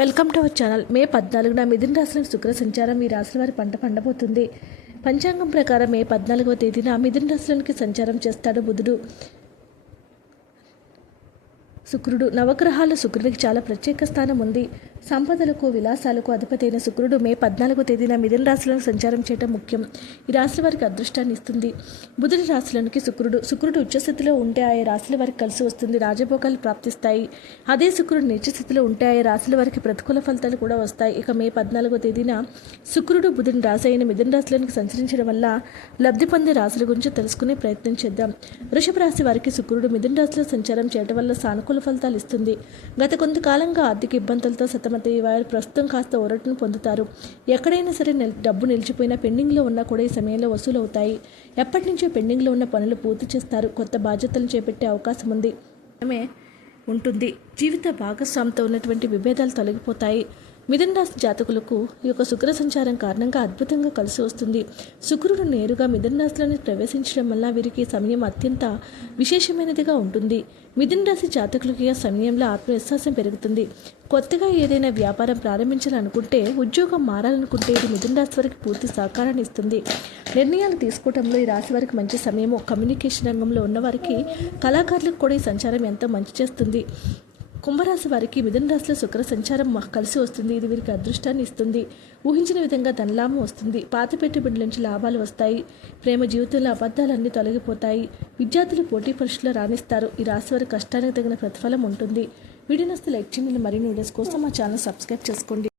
Welcome to our channel. May 14న మిథున రాశిలో శుక్ర సంచారం ఈ రాశుల వారి పంట పండబోతుంది. పంచాంగం ప్రకారం మే 14వ తేదీన మిథున రాశిలోనికి సంచారం చేస్తాడు బుధుడు. శుక్రుడు నవగ్రహాల్లో శుక్రుడికి చాలా ప్రత్యేక స్థానం ఉంది. సంపదలకు విలాసాలకు అధిపతి అయిన శుక్రుడు మే 14వ తేదీన మిథున రాశిలో సంచారం చేయడం ముఖ్యం. ఈ రాశి వారికి అదృష్టాన్ని ఇస్తుంది. బుధుడి రాశిలోనికి శుక్రుడు ఉచ్చస్థితిలో ఉంటే ఆయా రాశుల వారికి కలిసి వస్తుంది. రాజభోగాలు ప్రాప్తిస్తాయి. అదే శుక్రుడు నీచస్థితిలో ఉంటే ఆయా రాశుల వారికి ప్రతికూల ఫలితాలు కూడా వస్తాయి. ఇక మే 14వ తేదీన శుక్రుడు బుధుని రాశి అయిన మిథున రాశిలోనికి సంచరించడం వల్ల లబ్ధి పొందే రాశుల గురించి తెలుసుకునే ప్రయత్నం చేద్దాం. వృషభ రాశి వారికి శుక్రుడు మిథున రాశిలో సంచారం చేయడం వల్ల సానుకూల ఫలితాలు ఇస్తుంది. గత కొంతకాలంగా ఆర్థిక ఇబ్బందులతో సతమతయ్యే వారు ప్రస్తుతం కాస్త ఊరటను పొందుతారు. ఎక్కడైనా సరే డబ్బు నిలిచిపోయినా పెండింగ్లో ఉన్నా కూడా ఈ సమయంలో వసూలు అవుతాయి. ఎప్పటి నుంచో పెండింగ్లో ఉన్న పనులు పూర్తి చేస్తారు. కొత్త బాధ్యతలను చేపట్టే అవకాశం ఉంటుంది. జీవిత భాగస్వామితో ఉన్నటువంటి విభేదాలు తొలగిపోతాయి. మిథున రాశి జాతకులకు ఈ యొక్క శుక్ర సంచారం కారణంగా అద్భుతంగా కలిసి వస్తుంది. శుక్రుడు నేరుగా మిథున రాశిలోని ప్రవేశించడం వల్ల వీరికి సమయం అత్యంత విశేషమైనదిగా ఉంటుంది. మిథున రాశి జాతకులకి ఆ సమయంలో ఆత్మవిశ్వాసం పెరుగుతుంది. కొత్తగా ఏదైనా వ్యాపారం ప్రారంభించాలనుకుంటే, ఉద్యోగం మారాలనుకుంటే ఇది మిథున రాశి వారికి పూర్తి సహకారాన్ని ఇస్తుంది. నిర్ణయాలు తీసుకోవడంలో ఈ రాశి వారికి మంచి సమయము. కమ్యూనికేషన్ రంగంలో ఉన్నవారికి, కళాకారులకు కూడా ఈ సంచారం ఎంతో మంచి చేస్తుంది. కుంభరాశి వారికి మిథున రాశిలో శుక్ర సంచారం కలిసి వస్తుంది. ఇది వీరికి అదృష్టాన్ని ఇస్తుంది. ఊహించిన విధంగా ధనలాభం వస్తుంది. పాత పెట్టుబడుల నుంచి లాభాలు వస్తాయి. ప్రేమ జీవితంలో అబద్ధాలన్నీ తొలగిపోతాయి. విద్యార్థులు పోటీ పరీక్షలో రాణిస్తారు. ఈ రాశి వారి కష్టానికి తగిన ప్రతిఫలం ఉంటుంది. వీడియో నచ్చితే లైక్ చేయండి. మరిన్ని వీడియోస్ కోసం మా ఛానల్ సబ్స్క్రైబ్ చేసుకోండి.